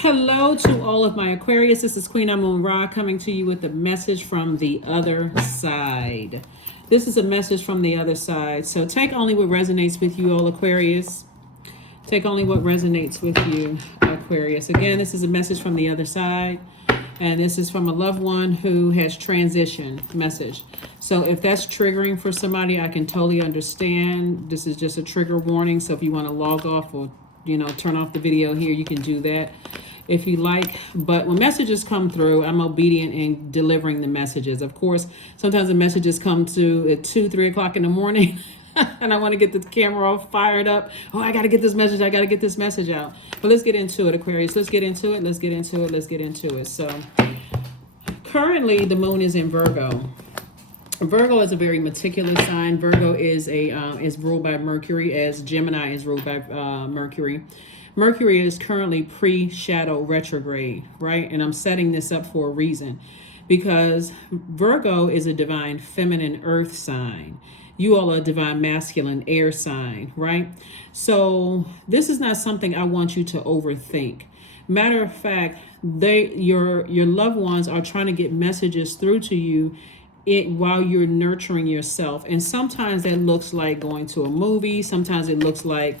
Hello to all of my Aquarius. This is Queen Amun Ra coming to you with a message from the other side. This is a message from the other side. So take only what resonates with you, all Aquarius. Take only what resonates with you, Aquarius. Again, this is a message from the other side. And this is from a loved one who has transitioned message. So if that's triggering for somebody, I can totally understand. This is just a trigger warning. So if you want to log off or, turn off the video here, you can do that if you like. But when messages come through, I'm obedient in delivering the messages. Of course, sometimes the messages come to at 2, 3 o'clock in the morning. And I want to get the camera all fired up. Oh, I got to get this message. I got to get this message out. But let's get into it, Aquarius. Let's get into it. Let's get into it. Let's get into it. So currently the moon is in Virgo. Virgo is a very meticulous sign. Virgo is ruled by Mercury, as Gemini is ruled by Mercury. Mercury is currently pre-shadow retrograde, right? And I'm setting this up for a reason, because Virgo is a divine feminine earth sign. You all are a divine masculine air sign, right? So this is not something I want you to overthink. Matter of fact, your loved ones are trying to get messages through to you while you're nurturing yourself. And sometimes that looks like going to a movie. Sometimes it looks like,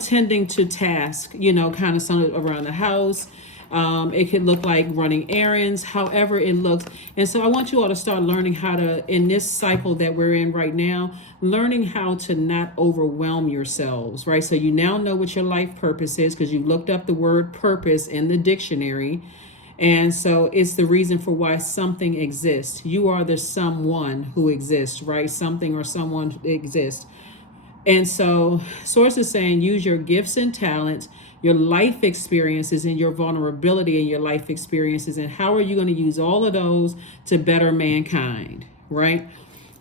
tending to task, kind of something around the house. It could look like running errands, however it looks. And so I want you all to start learning how to, in this cycle that we're in right now, learning how to not overwhelm yourselves, right? So you now know what your life purpose is because you looked up the word purpose in the dictionary. And so it's the reason for why something exists. You are the someone who exists, right? Something or someone exists. And so Source is saying use your gifts and talents, your life experiences and your vulnerability in your life experiences. And how are you going to use all of those to better mankind, right?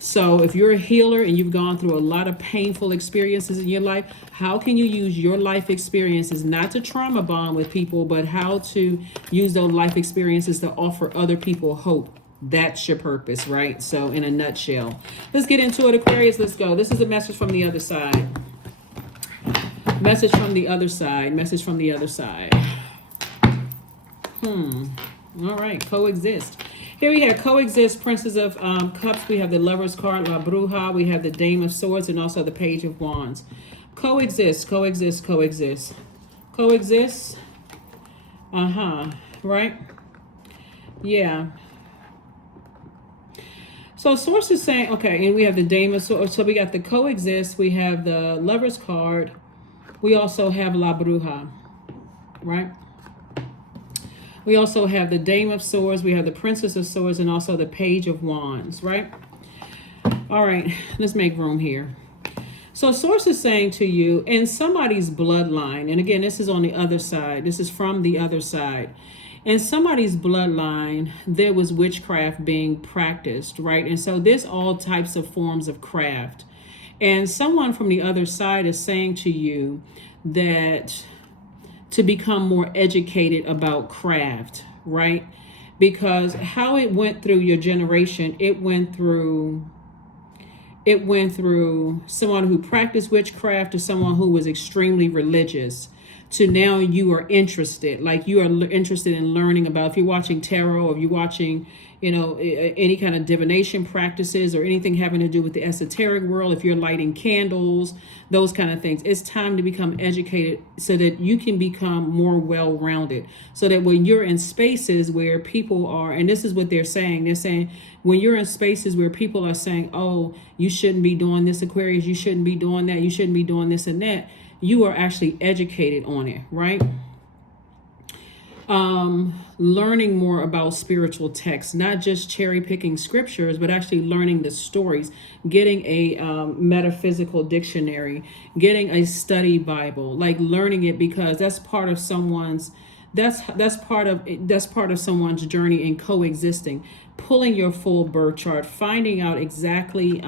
So if you're a healer and you've gone through a lot of painful experiences in your life, how can you use your life experiences not to trauma bond with people, but how to use those life experiences to offer other people hope? That's your purpose, right? So in a nutshell, let's get into it, Aquarius. Let's go. This is a message from the other side. Message from the other side. Message from the other side. All right. Coexist. Here we have coexist, Princess of Cups. We have the Lover's card, La Bruja. We have the Dame of Swords and also the Page of Wands. Coexist, coexist, coexist. Coexist. Right? Yeah. So Source is saying, okay, and we have the Dame of Swords. So we got the coexist. We have the Lover's card. We also have La Bruja, right? We also have the Dame of Swords. We have the Princess of Swords and also the Page of Wands, right? All right, let's make room here. So Source is saying to you, in somebody's bloodline, and again, this is on the other side. This is from the other side. In somebody's bloodline, there was witchcraft being practiced, right? And so there's all types of forms of craft. And someone from the other side is saying to you that to become more educated about craft, right? Because how it went through your generation, it went through someone who practiced witchcraft to someone who was extremely religious to now you are interested, like you are interested in learning about, if you're watching tarot or if you're watching, any kind of divination practices or anything having to do with the esoteric world, if you're lighting candles, those kind of things. It's time to become educated so that you can become more well-rounded. So that when you're in spaces where people are, and this is what they're saying when you're in spaces where people are saying, oh, you shouldn't be doing this, Aquarius, you shouldn't be doing that, you shouldn't be doing this and that, you are actually educated on it, right? Learning more about spiritual texts, not just cherry picking scriptures, but actually learning the stories, getting a metaphysical dictionary, getting a study Bible, like learning it, because that's part of someone's part of someone's journey in coexisting, pulling your full birth chart, finding out exactly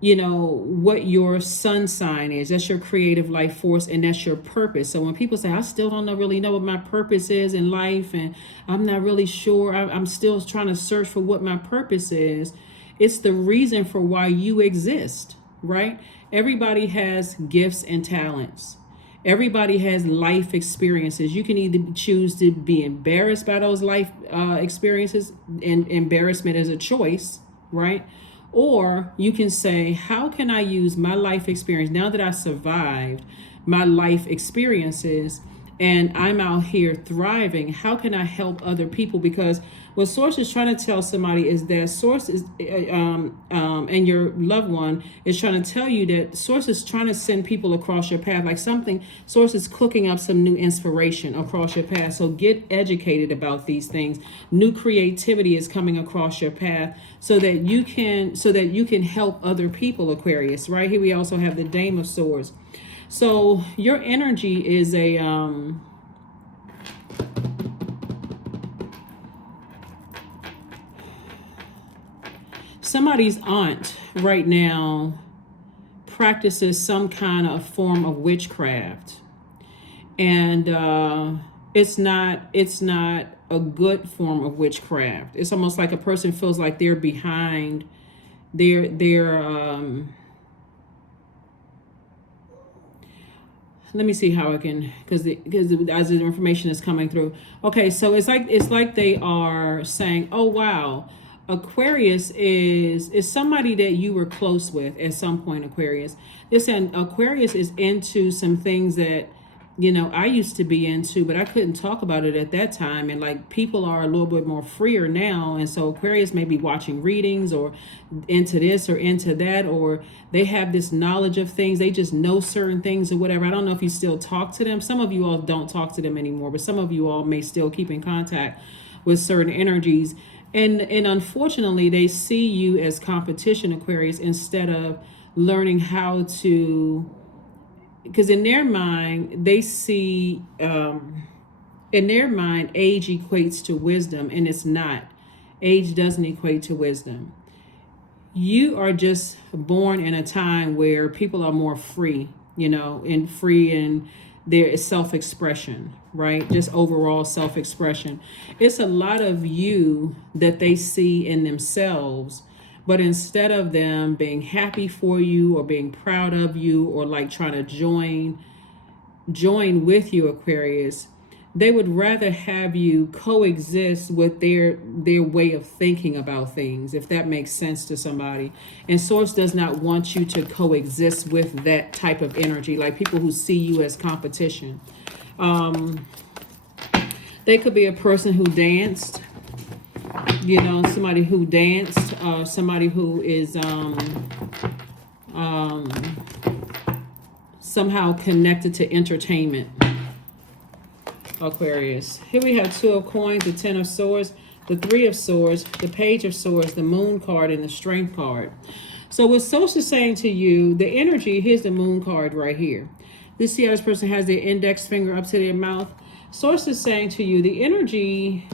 what your sun sign is. That's your creative life force, and that's your purpose. So when people say, I still don't really know what my purpose is in life, and I'm not really sure, I'm still trying to search for what my purpose is, it's the reason for why you exist, right? Everybody has gifts and talents. Everybody has life experiences. You can either choose to be embarrassed by those life experiences, and embarrassment is a choice, right? Or you can say, how can I use my life experience now that I survived my life experiences and I'm out here thriving? How can I help other people? Because what Source is trying to tell somebody is that Source is, and your loved one is trying to tell you that Source is trying to send people across your path, like something. Source is cooking up some new inspiration across your path. So get educated about these things. New creativity is coming across your path so that you can help other people, Aquarius. Right here we also have the Dame of Swords. So your energy is a somebody's aunt right now practices some kind of form of witchcraft, and it's not a good form of witchcraft. It's almost like a person feels like they're behind their let me see how I can, because as the information is coming through. Okay, so it's like they are saying, oh wow, Aquarius is somebody that you were close with at some point, Aquarius. They're saying Aquarius is into some things that, you know, I used to be into, but I couldn't talk about it at that time. And like people are a little bit more freer now. And so Aquarius may be watching readings or into this or into that, or they have this knowledge of things. They just know certain things or whatever. I don't know if you still talk to them. Some of you all don't talk to them anymore, but some of you all may still keep in contact with certain energies. And unfortunately, they see you as competition, Aquarius, instead of learning how to, because in their mind, they see, in their mind, age equates to wisdom, and it's not. Age doesn't equate to wisdom. You are just born in a time where people are more free, you know, and free in their self-expression, right? Just overall self-expression. It's a lot of you that they see in themselves, but instead of them being happy for you or being proud of you or like trying to join with you, Aquarius, they would rather have you coexist with their way of thinking about things, if that makes sense to somebody. And Source does not want you to coexist with that type of energy, like people who see you as competition. They could be a person who danced, you know, somebody who danced, somebody who is somehow connected to entertainment, Aquarius. Here we have Two of Coins, the Ten of Swords, the Three of Swords, the Page of Swords, the Moon card, and the Strength card. So what Source is saying to you, the energy, here's the Moon card right here. This see how this person has their index finger up to their mouth. Source is saying to you, the energy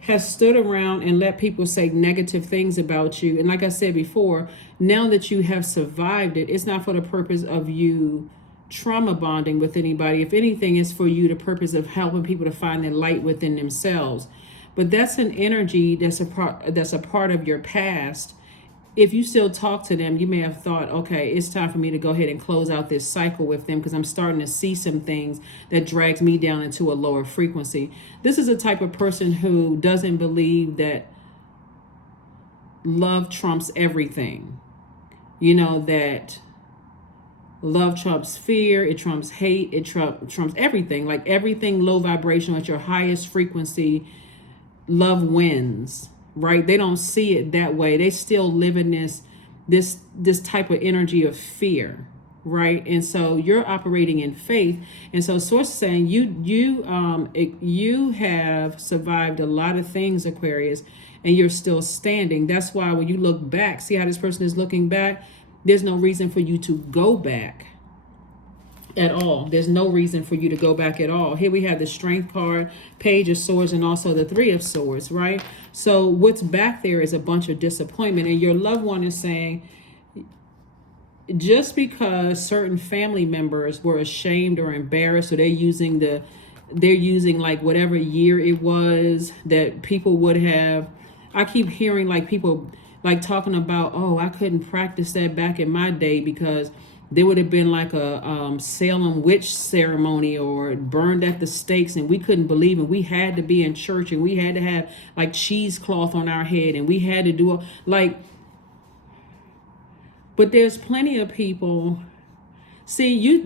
has stood around and let people say negative things about you. And like I said before, now that you have survived it, it's not for the purpose of you trauma bonding with anybody. If anything, it's for you the purpose of helping people to find their light within themselves. But that's an energy that's a part of your past. If you still talk to them, you may have thought, okay, it's time for me to go ahead and close out this cycle with them because I'm starting to see some things that drags me down into a lower frequency. This is a type of person who doesn't believe that love trumps everything. You know, that love trumps fear, it trumps hate, it trumps everything. Like everything low vibrational at your highest frequency, love wins, right? They don't see it that way. They still live in this type of energy of fear, right? And so you're operating in faith. And so Source is saying you have survived a lot of things, Aquarius, and you're still standing. That's why when you look back, see how this person is looking back? There's no reason for you to go back at all. There's no reason for you to go back at all. Here we have the Strength card, Page of Swords, and also the Three of Swords, right? So what's back there is a bunch of disappointment. And your loved one is saying, just because certain family members were ashamed or embarrassed, or they're using like whatever year it was that people would have. I keep hearing like people like talking about, oh, I couldn't practice that back in my day because there would have been like a Salem witch ceremony or burned at the stakes, and we couldn't believe it. We had to be in church, and we had to have like cheesecloth on our head, and we had to do like. But there's plenty of people. See,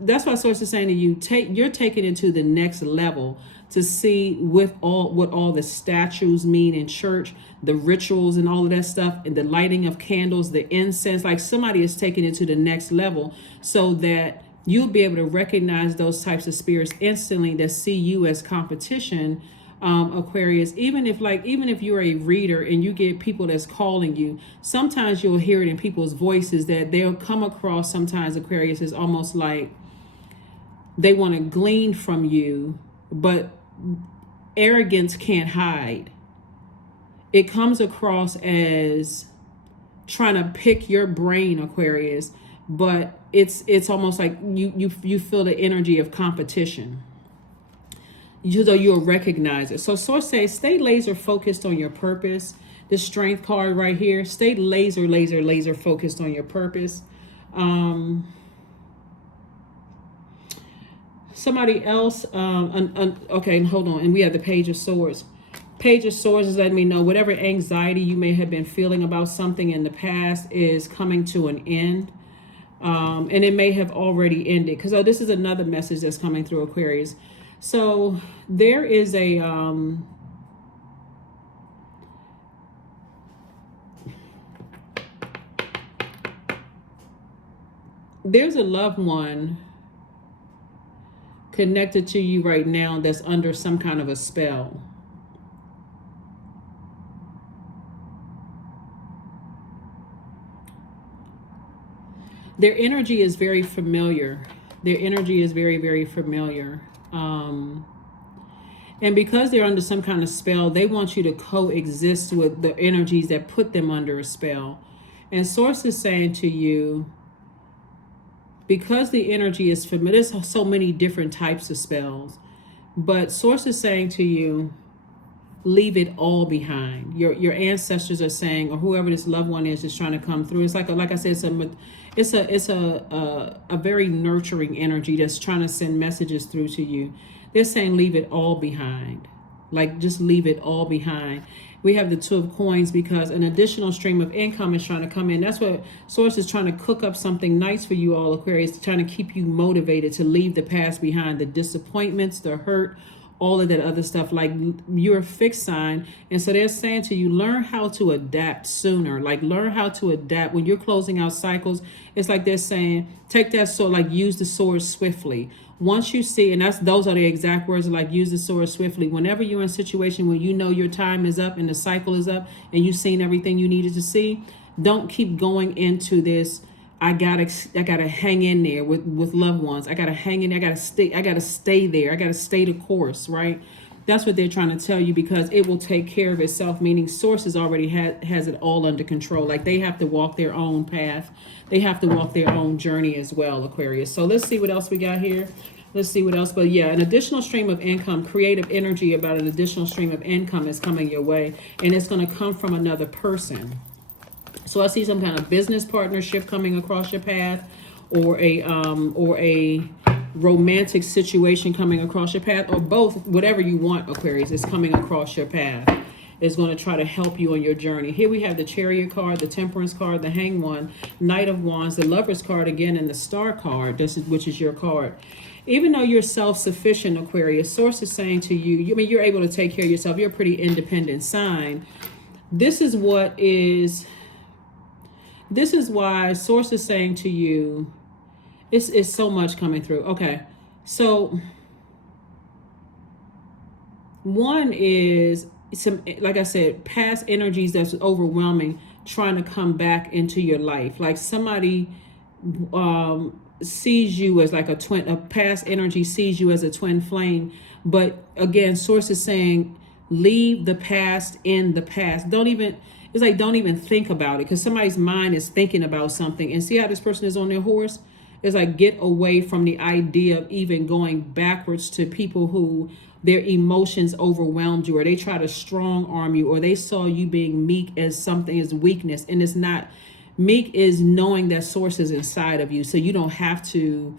that's why Source is saying to you, you're taking it to the next level to see with what all the statues mean in church, the rituals and all of that stuff, and the lighting of candles, the incense. Like somebody is taking it to the next level so that you'll be able to recognize those types of spirits instantly that see you as competition. Aquarius, even if you're a reader and you get people that's calling you, sometimes you'll hear it in people's voices that they'll come across sometimes, Aquarius, is almost like they want to glean from you, but arrogance can't hide. It comes across as trying to pick your brain, Aquarius, but it's almost like you feel the energy of competition. So you'll recognize it. So Source says, stay laser focused on your purpose. This Strength card right here, stay laser focused on your purpose. Somebody else, okay, hold on. And we have the Page of Swords. Page of Swords is letting me know whatever anxiety you may have been feeling about something in the past is coming to an end. And it may have already ended. Because this is another message that's coming through, Aquarius. So there is a there's a loved one connected to you right now that's under some kind of a spell. Their energy is very familiar. Their energy is very, very familiar. And because they're under some kind of spell, they want you to coexist with the energies that put them under a spell. And Source is saying to you, because the energy is familiar, there's so many different types of spells, but Source is saying to you, leave it all behind. Your ancestors are saying, or whoever this loved one is trying to come through. It's like I said, it's a very nurturing energy that's trying to send messages through to you. They're saying leave it all behind. Like just leave it all behind. We have the Two of Coins because an additional stream of income is trying to come in. That's what Source is trying to cook up something nice for you all, Aquarius, trying to keep you motivated to leave the past behind, the disappointments, the hurt, all of that other stuff. Like you're a fixed sign. And so they're saying to you, learn how to adapt sooner. Like learn how to adapt when you're closing out cycles. It's like they're saying, take that sword, like use the sword swiftly. Once you see, and those are the exact words, like use the sword swiftly. Whenever you're in a situation where you know your time is up and the cycle is up and you've seen everything you needed to see, don't keep going into this. I gotta hang in there with loved ones. I gotta hang in there. I gotta stay there. I gotta stay the course, right? That's what they're trying to tell you, because it will take care of itself, meaning Sources already has it all under control. Like they have to walk their own path. They have to walk their own journey as well, Aquarius. So let's see what else we got here. Let's see what else. But yeah, an additional stream of income, creative energy about an additional stream of income is coming your way. And it's going to come from another person. So I see some kind of business partnership coming across your path, or a romantic situation coming across your path, or both. Whatever you want, Aquarius, is coming across your path. Is going to try to help you on your journey. Here we have the Chariot card, the Temperance card, the Hanged One, Knight of Wands, the Lovers card again, and the Star card, which is your card. Even though you're self-sufficient, Aquarius, Source is saying to you, you're able to take care of yourself. You're a pretty independent sign. This is why Source is saying to you, it's so much coming through. Okay, so one is some, like I said, past energies that's overwhelming, trying to come back into your life. Like somebody sees you as like a past energy sees you as a twin flame. But again, Source is saying, leave the past in the past. Don't even think about it, because somebody's mind is thinking about something. And see how this person is on their horse? It's like, get away from the idea of even going backwards to people who their emotions overwhelmed you, or they try to strong arm you, or they saw you being meek as something as weakness. And it's not, Meek is knowing that source is inside of you. So you don't have to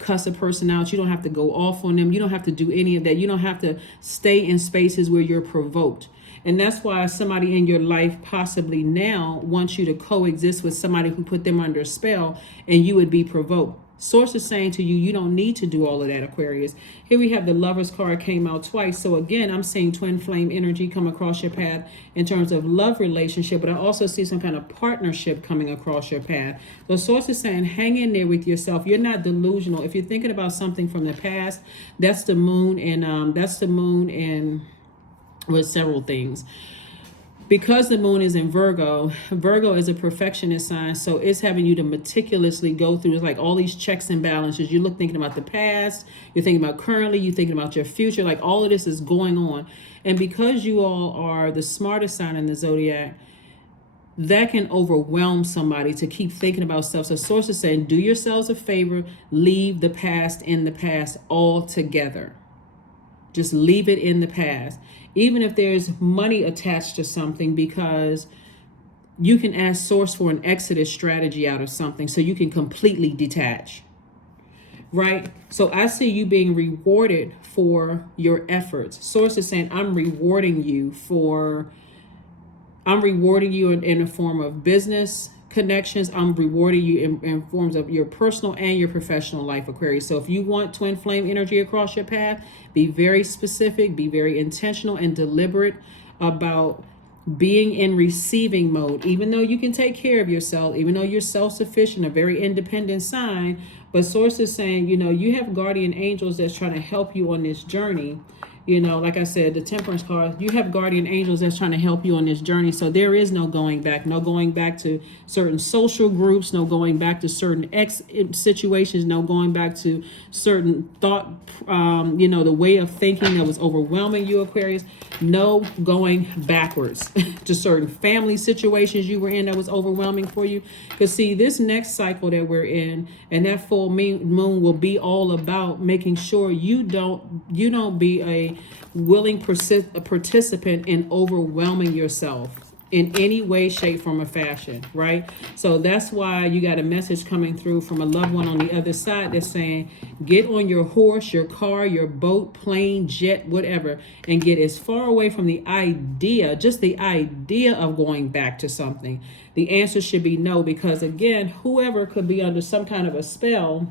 cuss a person out. You don't have to go off on them. You don't have to do any of that. You don't have to stay in spaces where you're provoked. And that's why somebody in your life possibly now wants you to coexist with somebody who put them under a spell and you would be provoked. Source is saying to you, you don't need to do all of that, Aquarius. Here we have the Lovers card came out twice. So again, I'm seeing twin flame energy come across your path in terms of love relationship, but I also see some kind of partnership coming across your path. So Source is saying, hang in there with yourself. You're not delusional. If you're thinking about something from the past, that's the moon, and with several things. Because the moon is in Virgo, Virgo is a perfectionist sign, so it's having you to meticulously go through, it's like all these checks and balances. You look thinking about the past, you're thinking about currently, you're thinking about your future, like all of this is going on. And because you all are the smartest sign in the Zodiac, that can overwhelm somebody to keep thinking about stuff. So Source is saying, do yourselves a favor, leave the past in the past altogether. Just leave it in the past. Even if there's money attached to something, because you can ask Source for an exodus strategy out of something so you can completely detach, right? So I see you being rewarded for your efforts. Source is saying, I'm rewarding you in a form of business connections. I'm rewarding you in forms of your personal and your professional life, Aquarius. So if you want twin flame energy across your path, be very specific, be very intentional and deliberate about being in receiving mode. Even though you can take care of yourself, even though you're self-sufficient, a very independent sign, but Source is saying, you have guardian angels that's trying to help you on this journey. Like I said, the Temperance card, you have guardian angels that's trying to help you on this journey. So there is no going back to certain social groups, no going back to certain situations, no going back to certain thought, the way of thinking that was overwhelming you, Aquarius. No going backwards to certain family situations you were in that was overwhelming for you. Because see, this next cycle that we're in, and that full moon will be all about making sure you don't be a willing participant in overwhelming yourself in any way, shape, form, or fashion, right? So that's why you got a message coming through from a loved one on the other side that's saying, get on your horse, your car, your boat, plane, jet, whatever, and get as far away from the idea, just the idea of going back to something. The answer should be no, because again, whoever could be under some kind of a spell.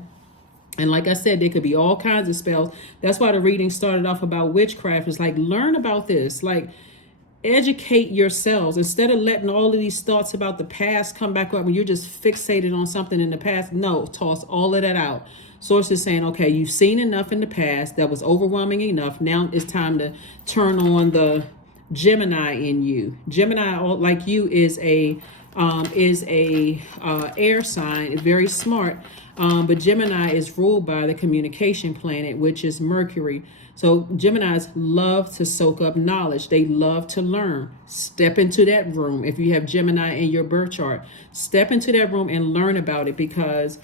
And like I said, there could be all kinds of spells. That's why the reading started off about witchcraft. It's like, learn about this. Like, educate yourselves. Instead of letting all of these thoughts about the past come back up when you're just fixated on something in the past. No, toss all of that out. Source is saying, okay, you've seen enough in the past. That was overwhelming enough. Now it's time to turn on the Gemini in you. Gemini, like you, is a air sign, very smart. But Gemini is ruled by the communication planet, which is Mercury. So Geminis love to soak up knowledge. They love to learn. Step into that room. If you have Gemini in your birth chart, step into that room and learn about it, because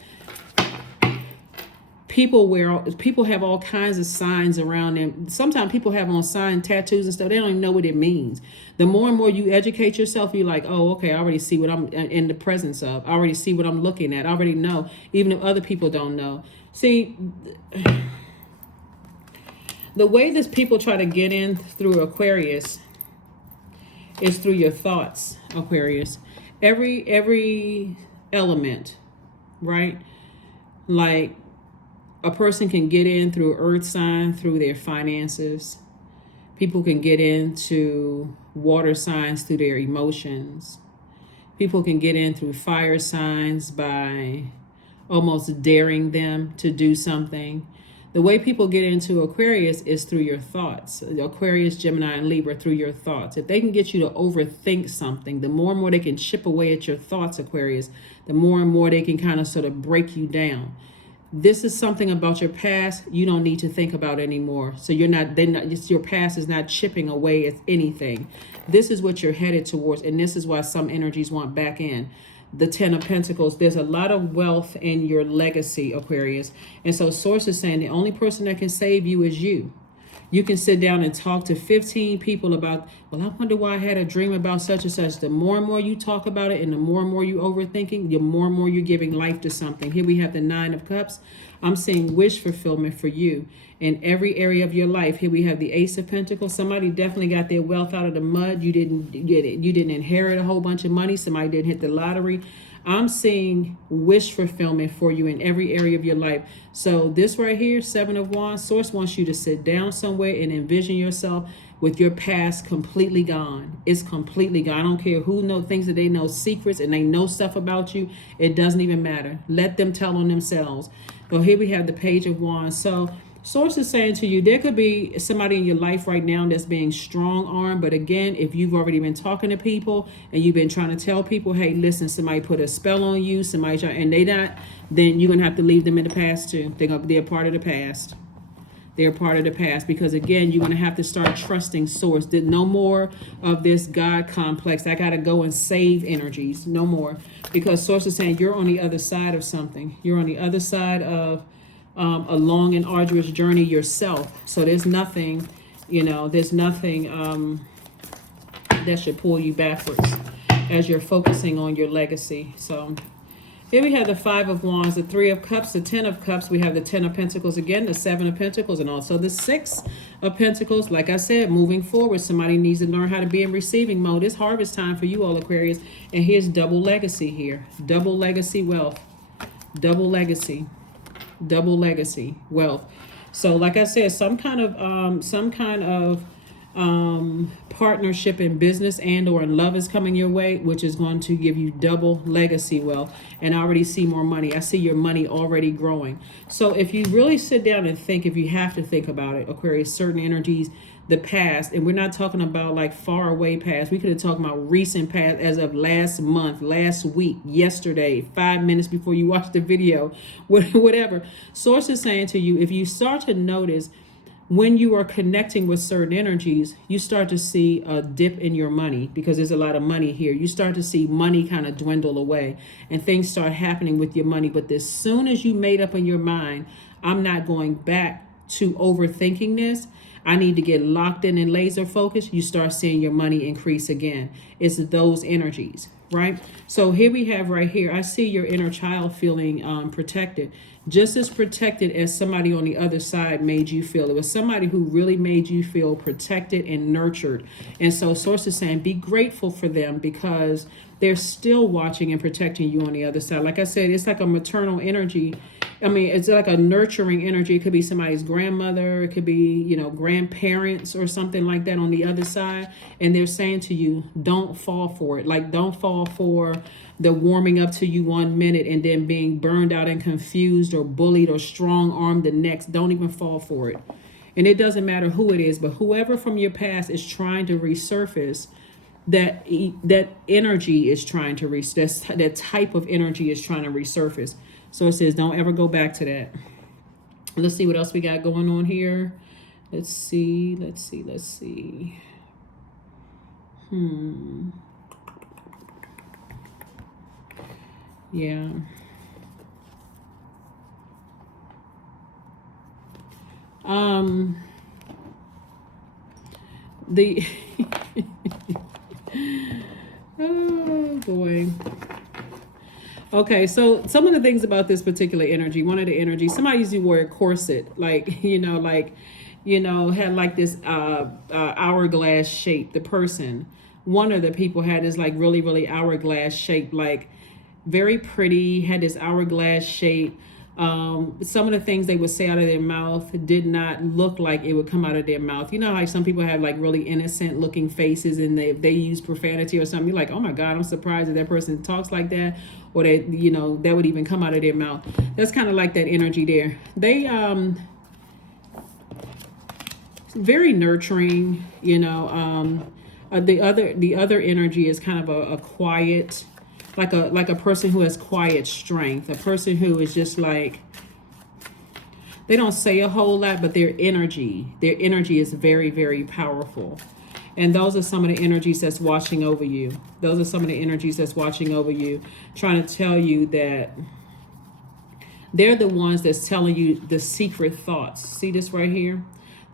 people have all kinds of signs around them. Sometimes people have on sign tattoos and stuff. They don't even know what it means. The more and more you educate yourself, you're like, oh, okay, I already see what I'm in the presence of. I already see what I'm looking at. I already know, even if other people don't know. See, the way that people try to get in through Aquarius is through your thoughts, Aquarius. Every element, right? Like, a person can get in through earth sign, through their finances. People can get into water signs through their emotions. People can get in through fire signs by almost daring them to do something. The way people get into Aquarius is through your thoughts. Aquarius, Gemini, and Libra, through your thoughts. If they can get you to overthink something, the more and more they can chip away at your thoughts, Aquarius, the more and more they can kind of sort of break you down. This is something about your past you don't need to think about anymore. So your past is not chipping away at anything. This is what you're headed towards, and this is why some energies want back in. The 10 of Pentacles, there's a lot of wealth in your legacy, Aquarius. And so Source is saying the only person that can save you is you. You can sit down and talk to 15 people about, well, I wonder why I had a dream about such and such. The more and more you talk about it and the more and more you overthinking, the more and more you're giving life to something. Here we have the 9 of Cups. I'm seeing wish fulfillment for you in every area of your life. Here we have the Ace of Pentacles. Somebody definitely got their wealth out of the mud. You didn't inherit a whole bunch of money. Somebody didn't hit the lottery. I'm seeing wish fulfillment for you in every area of your life. So this right here, 7 of Wands, Source wants you to sit down somewhere and envision yourself with your past completely gone. It's completely gone. I don't care who know things that they know, secrets, and they know stuff about you. It doesn't even matter. Let them tell on themselves. So here we have the Page of Wands. So Source is saying to you, there could be somebody in your life right now that's being strong-armed. But again, if you've already been talking to people and you've been trying to tell people, hey, listen, somebody put a spell on you, and they not, then you're going to have to leave them in the past too. They're part of the past. They're part of the past, because again, you're going to have to start trusting Source. No more of this God complex. I got to go and save energies. No more. Because Source is saying you're on the other side of something. You're on the other side of a long and arduous journey yourself. So there's nothing, there's nothing that should pull you backwards as you're focusing on your legacy. So here we have the 5 of Wands, the 3 of Cups, the 10 of Cups. We have the 10 of Pentacles again, the 7 of Pentacles, and also the 6 of Pentacles. Like I said, moving forward, somebody needs to learn how to be in receiving mode. It's harvest time for you all, Aquarius. And here's double legacy here. Double legacy wealth. Double legacy wealth. So like I said, some kind of partnership in business and or in love is coming your way, which is going to give you double legacy wealth. And I already see more money. I see your money already growing. So if you really sit down and think, if you have to think about it, Aquarius, certain energies, the past, and we're not talking about like far away past. We could have talked about recent past, as of last month, last week, yesterday, 5 minutes before you watch the video, whatever. Source is saying to you, if you start to notice when you are connecting with certain energies, you start to see a dip in your money, because there's a lot of money here. You start to see money kind of dwindle away and things start happening with your money. But as soon as you made up in your mind, I'm not going back to overthinking this, I need to get locked in and laser focused, you start seeing your money increase again. It's those energies, right? So here we have right here, I see your inner child feeling protected. Just as protected as somebody on the other side made you feel. It was somebody who really made you feel protected and nurtured. And so Source is saying be grateful for them, because they're still watching and protecting you on the other side. Like I said, it's like a maternal energy. I mean, it's like a nurturing energy. It could be somebody's grandmother. It could be, grandparents or something like that on the other side. And they're saying to you, don't fall for it. Like, don't fall for the warming up to you 1 minute and then being burned out and confused or bullied or strong-armed the next. Don't even fall for it. And it doesn't matter who it is, but whoever from your past is trying to resurface, that energy is trying to that type of energy is trying to resurface. So it says don't ever go back to that. Let's see what else we got going on here. Let's see. Yeah. The oh boy. Okay, so some of the things about this particular energy, one of the energies, somebody usually wore a corset, had like this hourglass shape. The person, one of the people had this like really, really hourglass shape, like very pretty, had this hourglass shape. Some of the things they would say out of their mouth did not look like it would come out of their mouth. You know, like some people have like really innocent looking faces, and they use profanity or something. You're like, oh my God, I'm surprised that person talks like that, or that, that would even come out of their mouth. That's kind of like that energy there. They, very nurturing, the other energy is kind of a quiet, like a person who has quiet strength, a person who is just like, they don't say a whole lot, but their energy is very, very powerful. And those are some of the energies that's watching over you. Those are some of the energies that's watching over you, trying to tell you that they're the ones that's telling you the secret thoughts. See this right here?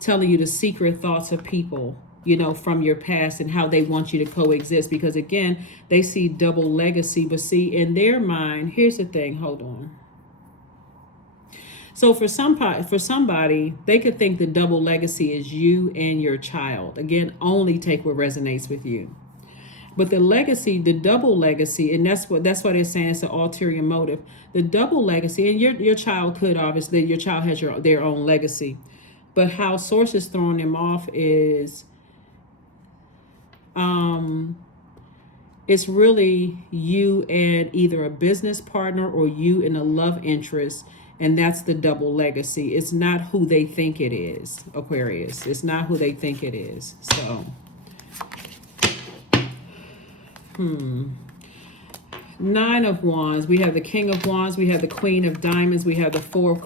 telling you the secret thoughts of people, you know, from your past and how they want you to coexist. Because again, they see double legacy, but see, in their mind, here's the thing, hold on. So for somebody, they could think the double legacy is you and your child. Again, only take what resonates with you. But the legacy, the double legacy, and that's why they're saying it's an ulterior motive. The double legacy, and your child could, obviously, your child has their own legacy. But how Source is throwing them off is it's really you and either a business partner or you and a love interest. And that's the double legacy. It's not who they think it is, Aquarius. It's not who they think it is. So, Nine of Wands. We have the King of Wands. We have the Queen of Diamonds. We have the Four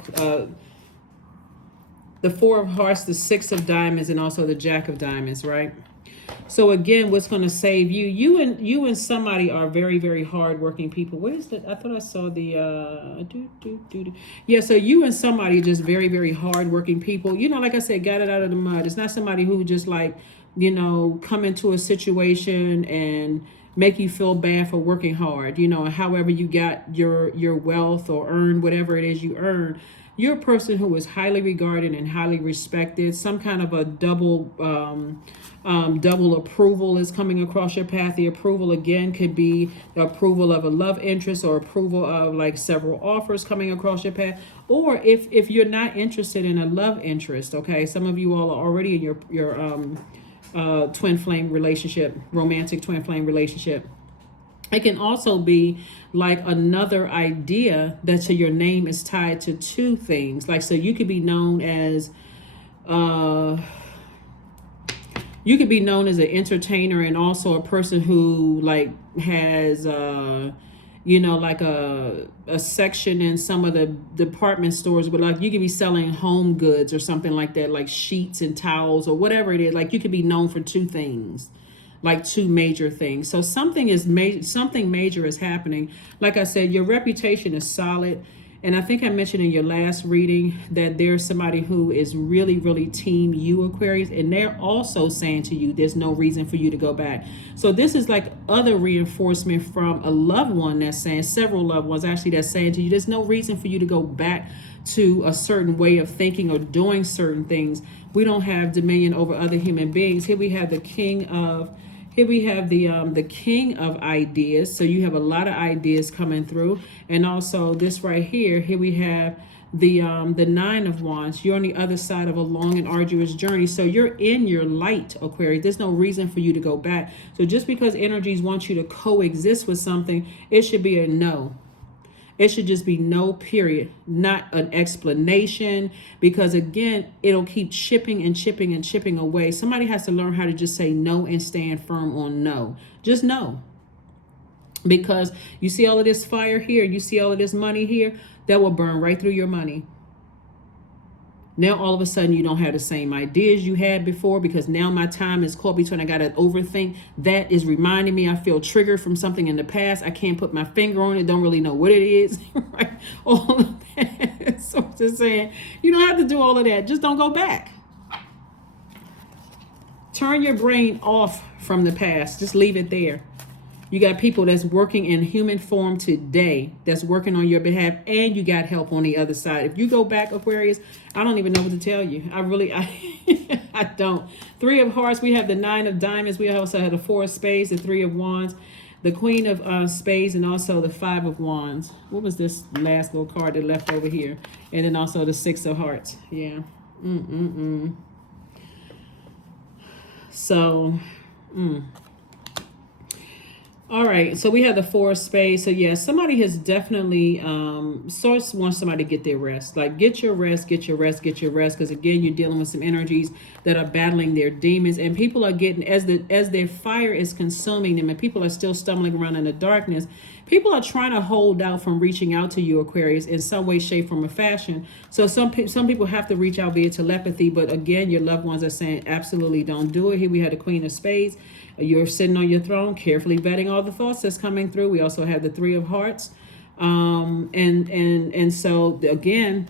of Hearts, the Six of Diamonds, and also the Jack of Diamonds, right? So again, what's going to save you? You and somebody are very, very hardworking people. What is that? I thought I saw the yeah. So you and somebody just very, very hardworking people. You know, like I said, got it out of the mud. It's not somebody who just like, you know, come into a situation and make you feel bad for working hard. You know, however you got your wealth or earn whatever it is you earn. You're a person who is highly regarded and highly respected. Some kind of a double approval is coming across your path. The approval, again, could be the approval of a love interest or approval of like several offers coming across your path. Or if you're not interested in a love interest, okay, some of you all are already in your twin flame relationship, romantic twin flame relationship. It can also be like another idea that so your name is tied to two things. Like, so you could be known as an entertainer and also a person who like has you know, like a section in some of the department stores, but like you could be selling home goods or something like that, like sheets and towels or whatever it is. Like you could be known for two things. Like two major things. So something major is happening. Like I said, your reputation is solid. And I think I mentioned in your last reading that there's somebody who is really, really team you, Aquarius. And they're also saying to you, there's no reason for you to go back. So this is like other reinforcement from a loved one that's saying, several loved ones actually, that's saying to you, there's no reason for you to go back to a certain way of thinking or doing certain things. We don't have dominion over other human beings. Here we have the king of the king of ideas. So you have a lot of ideas coming through. And also this right here we have the Nine of Wands. You're on the other side of a long and arduous journey. So you're in your light, Aquarius. There's no reason for you to go back. So just because energies want you to coexist with something, it should be a no. It should just be no, period, not an explanation, because again, it'll keep chipping and chipping and chipping away. Somebody has to learn how to just say no and stand firm on no. Just no. Because you see all of this fire here, you see all of this money here, that will burn right through your money. Now, all of a sudden, you don't have the same ideas you had before because now my time is caught between I got to overthink. That is reminding me I feel triggered from something in the past. I can't put my finger on it. Don't really know what it is. Right? All of that. So just saying, you don't have to do all of that. Just don't go back. Turn your brain off from the past. Just leave it there. You got people that's working in human form today that's working on your behalf, and you got help on the other side. If you go back, Aquarius, I don't even know what to tell you. I don't. Three of Hearts, we have the Nine of Diamonds. We also have the Four of Spades, the Three of Wands, the Queen of Spades, and also the Five of Wands. What was this last little card that left over here? And then also the Six of Hearts. Yeah. So, all right, so we have the Four of Spades. So yeah, somebody has definitely Source wants somebody to get their rest. Like get your rest, get your rest, get your rest. Because again, you're dealing with some energies that are battling their demons, and people are getting as their fire is consuming them, and people are still stumbling around in the darkness. People are trying to hold out from reaching out to you, Aquarius, in some way, shape, form, or fashion. So some people have to reach out via telepathy, but again, your loved ones are saying absolutely don't do it. Here we have the Queen of Spades. You're sitting on your throne, carefully vetting all the thoughts that's coming through. We also have the Three of Hearts. And so again,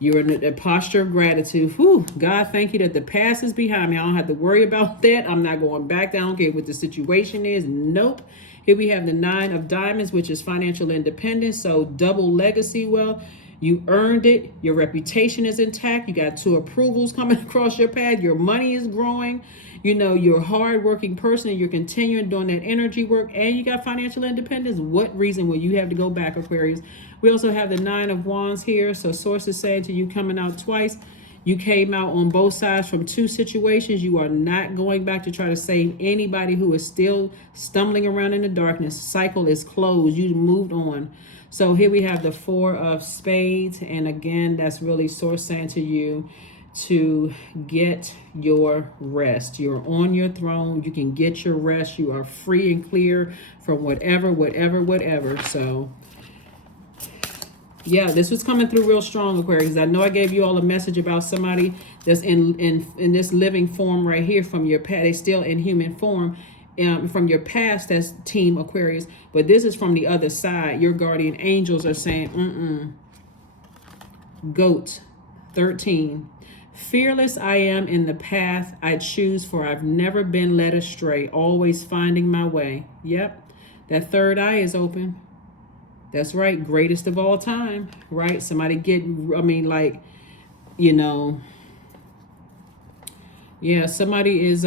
You're in a posture of gratitude. Whew, God, thank you that the past is behind me. I don't have to worry about that. I'm not going back. I don't care what the situation is. Nope. Here we have the 9 of Diamonds, which is financial independence. So double legacy wealth. You earned it. Your reputation is intact. You got 2 approvals coming across your path. Your money is growing. You know, you're a hard-working person and you're continuing doing that energy work, and you got financial independence. What reason will you have to go back, Aquarius? We also have the 9 of Wands here. So sources saying to you coming out twice. You came out on both sides from 2 situations. You are not going back to try to save anybody who is still stumbling around in the darkness. Cycle is closed. You moved on. So here we have the 4 of Spades. And again, that's really source saying to you to get your rest. You're on your throne. You can get your rest. You are free and clear from whatever. So yeah, this was coming through real strong, Aquarius. I know I gave you all a message about somebody that's in this living form right here from your past. They're still in human form from your past as team Aquarius. But this is from the other side. Your guardian angels are saying, Goat 13. Fearless I am in the path I choose, for I've never been led astray, always finding my way. Yep, that third eye is open. That's right, greatest of all time, right? Somebody yeah, somebody is,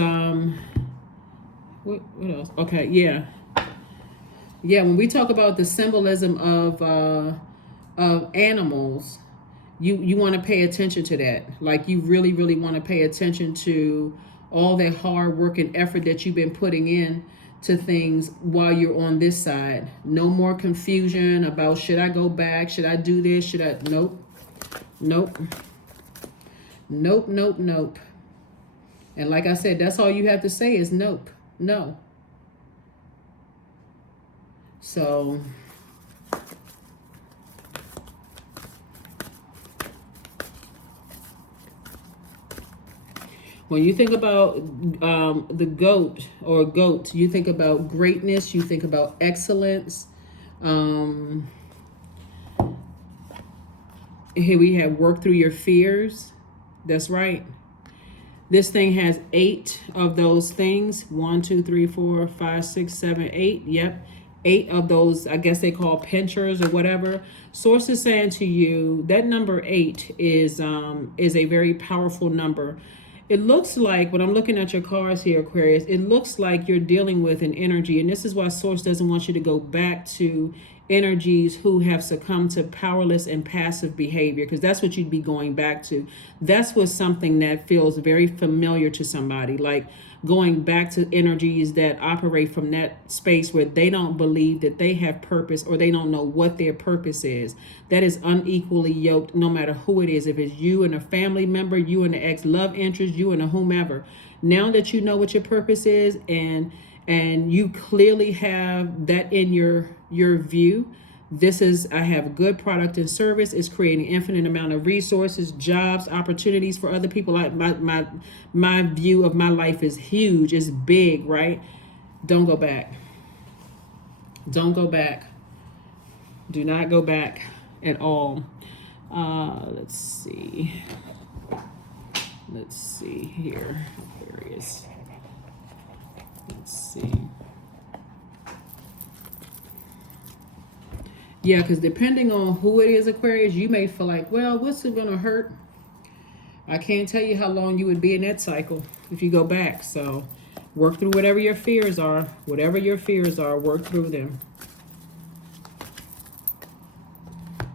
what else? Okay, yeah. Yeah, when we talk about the symbolism of animals, you want to pay attention to that. Like, you really, really want to pay attention to all that hard work and effort that you've been putting in to things while you're on this side. No more confusion about, should I go back? Should I do this? Should I? Nope. And like I said, that's all you have to say is nope. No. So when you think about the goat or goat, you think about greatness, you think about excellence. Here we have work through your fears. That's right. This thing has 8 of those things. 1, 2, 3, 4, 5, 6, 7, 8. Yep. 8 of those, I guess they call pinchers or whatever. Sources saying to you that number 8 is a very powerful number. It looks like, when I'm looking at your cards here, Aquarius, it looks like you're dealing with an energy. And this is why Source doesn't want you to go back to energies who have succumbed to powerless and passive behavior, because that's what you'd be going back to. That's what something that feels very familiar to somebody, like going back to energies that operate from that space where they don't believe that they have purpose, or they don't know what their purpose is. That is unequally yoked, no matter who it is. If it's you and a family member, you and the ex-love interest, you and a whomever. Now that you know what your purpose is, and you clearly have that in your view, this is, I have good product and service. It's creating infinite amount of resources, jobs, opportunities for other people. My view of my life is huge. It's big, right? Don't go back. Don't go back. Do not go back at all. Let's see. Let's see here. Aquarius. Let's see. Yeah, because depending on who it is, Aquarius, you may feel like, well, what's it going to hurt? I can't tell you how long you would be in that cycle if you go back. So work through whatever your fears are. Whatever your fears are, work through them.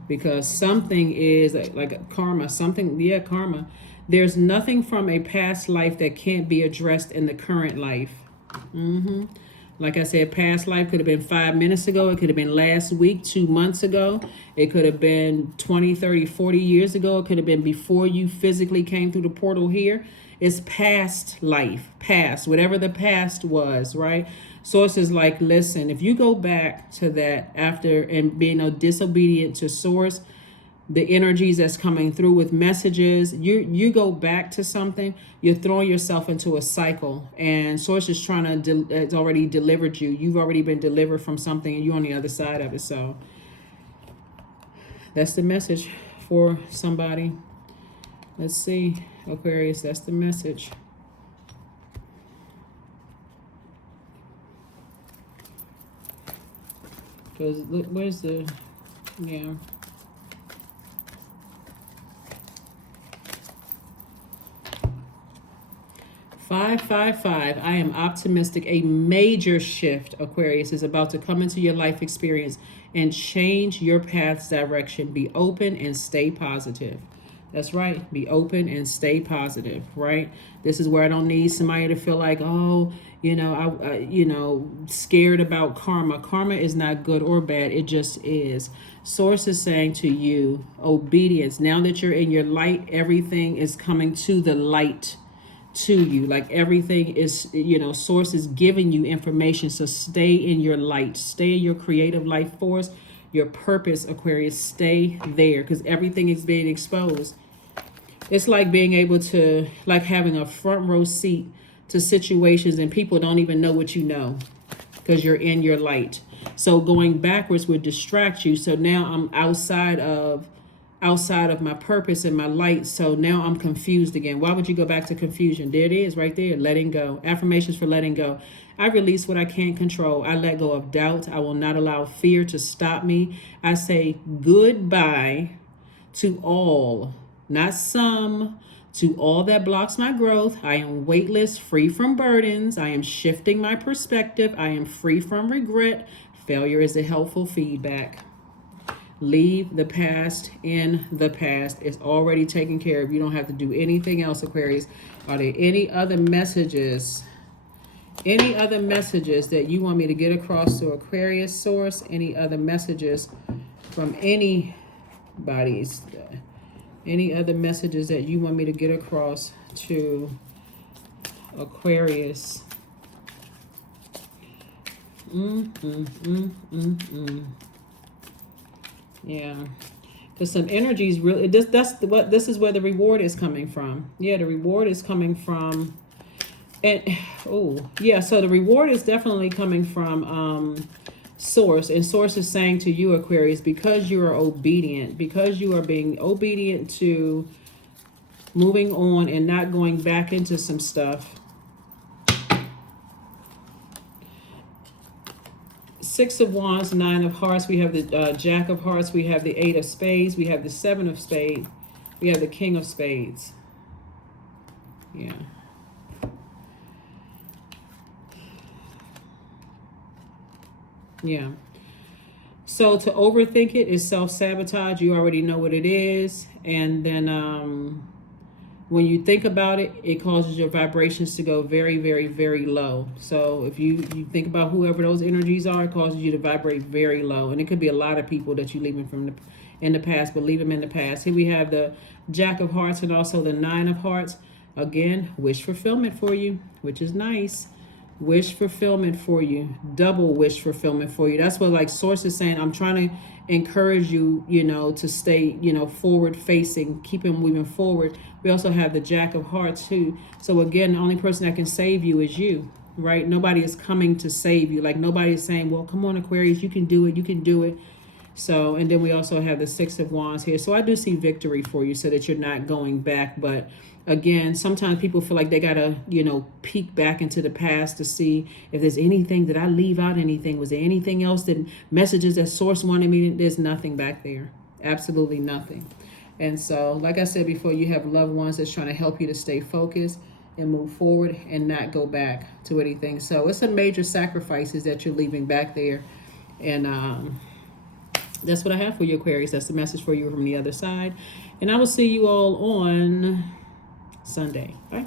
Because something is like karma. Karma. There's nothing from a past life that can't be addressed in the current life. Like I said, past life could have been 5 minutes ago. It could have been last week, 2 months ago. It could have been 20, 30, 40 years ago. It could have been before you physically came through the portal here. It's past life, past, whatever the past was, right? Source is like, listen, if you go back to that after and being disobedient to Source, the energies that's coming through with messages, you go back to something, you're throwing yourself into a cycle, and Source is trying to it's already delivered you. You've already been delivered from something, and you're on the other side of it. So that's the message for somebody. Let's see, Aquarius, that's the message. Because where's the, yeah. Five, five, five. I am optimistic. A major shift, Aquarius, is about to come into your life experience and change your path's direction. Be open and stay positive. That's right. Be open and stay positive, right? This is where I don't need somebody to feel like, oh, scared about karma. Karma is not good or bad. It just is. Source is saying to you, obedience. Now that you're in your light, everything is coming to the light to you. Like everything is, source is giving you information. So stay in your light. Stay in your creative life force. Your purpose, Aquarius, stay there because everything is being exposed. It's like being able to, like having a front row seat to situations and people don't even know what you know because you're in your light. So going backwards would distract you. So now I'm outside of my purpose and my light. So now I'm confused again. Why would you go back to confusion? There it is right there. Letting go. Affirmations for letting go. I release what I can't control. I let go of doubt. I will not allow fear to stop me. I say goodbye to all, not some, to all that blocks my growth. I am weightless, free from burdens. I am shifting my perspective. I am free from regret. Failure is a helpful feedback. Leave the past in the past. It's already taken care of. You don't have to do anything else, Aquarius. Are there any other messages? Any other messages that you want me to get across to Aquarius source? Any other messages from anybody's? Any other messages that you want me to get across to Aquarius? Yeah, because some energies really. This is where the reward is coming from. Yeah, the reward is coming from, and oh yeah, so the reward is definitely coming from source, and source is saying to you, Aquarius, because you are obedient, because you are being obedient to moving on and not going back into some stuff. Six of Wands, Nine of Hearts. We have the Jack of Hearts. We have the Eight of Spades. We have the Seven of Spades. We have the King of Spades. Yeah. Yeah. So to overthink it is self-sabotage. You already know what it is. And then when you think about it, it causes your vibrations to go very, very, very low. So if you think about whoever those energies are, it causes you to vibrate very low. And it could be a lot of people that you're leaving in the past, but leave them in the past. Here we have the Jack of Hearts and also the Nine of Hearts. Again, wish fulfillment for you, which is nice. Wish fulfillment for you. Double wish fulfillment for you. That's what like source is saying. I'm trying to encourage you, to stay, forward facing, keep him moving forward. We also have the Jack of Hearts too. So again, the only person that can save you is you, right? Nobody is coming to save you. Like nobody is saying, well, come on, Aquarius, you can do it. You can do it. So, and then we also have the Six of Wands here. So I do see victory for you so that you're not going back. But again, sometimes people feel like they got to, peek back into the past to see if there's anything that I leave out anything. Was there anything else that messages that source wanted me? There's nothing back there. Absolutely nothing. And so, like I said before, you have loved ones that's trying to help you to stay focused and move forward and not go back to anything. So it's some major sacrifices that you're leaving back there. And, that's what I have for you, Aquarius. That's the message for you from the other side. And I will see you all on Sunday. Bye.